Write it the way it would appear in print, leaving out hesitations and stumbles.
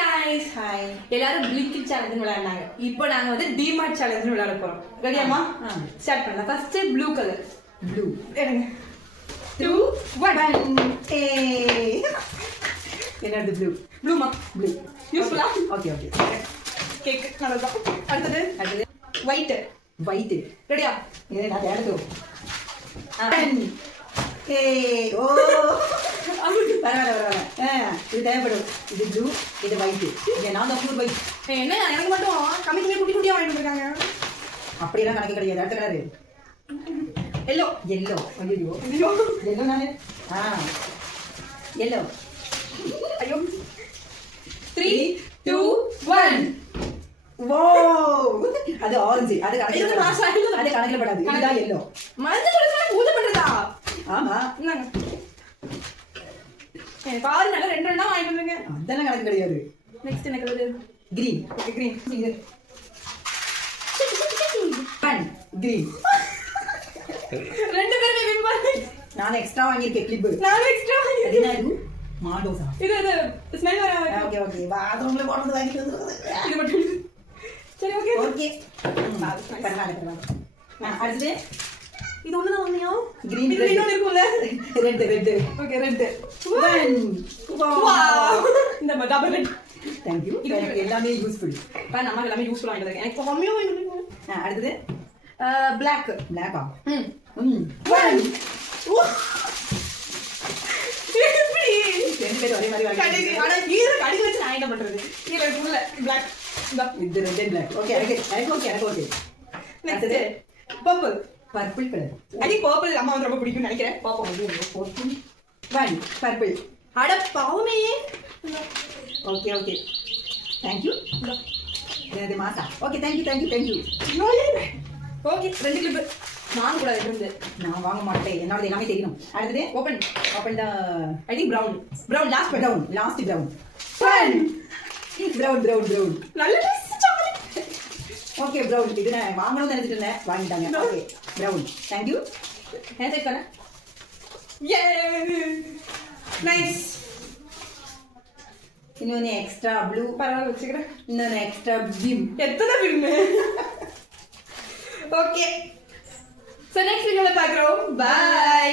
guys. Hi. எல்லாரும் Blinkit challenge விளையாடுனாங்க. இப்போ நாங்க வந்து DMart challenge விளையாட போறோம். ரெடியாமா? ஸ்டார்ட் பண்ணலாம். First blue colour. Blue. எடுங்க. 2 1. Hey. என்னது blue? ப்ளூமா? Blue. யூஸ்ஃபுல்லா? Okay. கேக் நல்லதா. அடுத்து ஒயிட். White. ரெடியா? இது நான் தேடுதோ. 10. Hey. Oh. பரவாயில்ல. இது தேவைப்படும். இது ப்ளூ, இது ஒயிட். இங்க நான் தான் ப்ளூ ஒயிட். என்ன எனக்கு மட்டும் கம்மி குட்டி குட்டியா வாங்கிட்டு இருக்காங்க. அப்படியெல்லாம் கணக்கு கிடையாது. அடுத்த கலர் எல்லோ. எல்லோ. ஐயோ. எல்லோ நானே. எல்லோ. ஐயோ. 3 2 1. வோ. அது ஆரஞ்சு. அது கணக்குல படாது. இதுதான் எல்லோ. மஞ்சள் சொல்லுங்க பூஜை பண்றதா? ஆமா. என்னங்க? எனக்கு பாரு நல்லா ரெண்டு ரெண்டா வாங்கிட்டு வந்துருங்க. அதெல்லாம் கணக்கு கிடையாது. நெக்ஸ்ட் என்ன கலர்? கிரீன். Okay green. இது கிரீன். ரெண்டு பேருமே வின் பண்ணி. நான் எக்ஸ்ட்ரா வாங்கியிருக்கேன் கிளிப். நான் எக்ஸ்ட்ரா வாங்கி. அது என்ன இது? மாடோசா. இது ஸ்மெல் வர. ஓகே. பாத்ரூம்ல போடுறது வாங்கிட்டு வந்து. இது மட்டும். சரி ஓகே. ஓகே. பரவாயில்ல. அடுத்து இது ஒண்ணு தான் வந்தியா? கிரீன். இது இன்னொரு இருக்கும்ல. ரெட். Okay red. 1. வாவ். இந்த டபுள் ரெட். Thank you. எனக்கு எல்லாமே யூஸ்ஃபுல். பா நமக்கு எல்லாமே யூஸ்ஃபுல்லா வாங்கிட்டு இருக்கேன். எனக்கு கம்மியா வாங்கிட்டு இருக்கேன். அடுத்து Black. பிளாக்கா. 1. எப்படி? ரெண்டு பேரும் ஒரே மாதிரி கடைக்கு வாங்கிட்டு. ஆனா கீழ கடைக்கு வச்சு நான் என்ன பண்றது? கீழ ஃபுல்ல Black. இது ரெட் அண்ட் பிளாக். ஓகே எனக்கு okay. Next purple. Purple colour. I think purple அம்மா வந்து ரொம்ப பிடிக்கும்னு நினைக்கிறேன். பாப்போம். 1 பர்பிள். அட பாவமே. ஓகே. Thank you. இது மாசா. Okay thank you. ஓகே ரெண்டு கிளிப் வாங்க கூடாது இருந்து. நான் வாங்க மாட்டேன். என்னோட எல்லாமே தெரியணும். அடுத்து open the I think brown last brown. 1 brown. நல்ல ட்ரெஸ் சாக்லேட். Okay brown. இது நான் வாங்கணும்னு நினைச்சிட்டு இருந்தேன். வாங்கிட்டாங்க. Okay brown. Thank you. என்ன செக் பண்ண? யே நைஸ். இன்னொன்னு எக்ஸ்ட்ரா ப்ளூ. பரவாயில்ல வச்சுக்கிறேன். இன்னொன்னு எக்ஸ்ட்ரா பிம். எத்தனை பின்னு? ஓகே. சோ நெக்ஸ்ட் வீடியோல பார்க்கறோம். பை.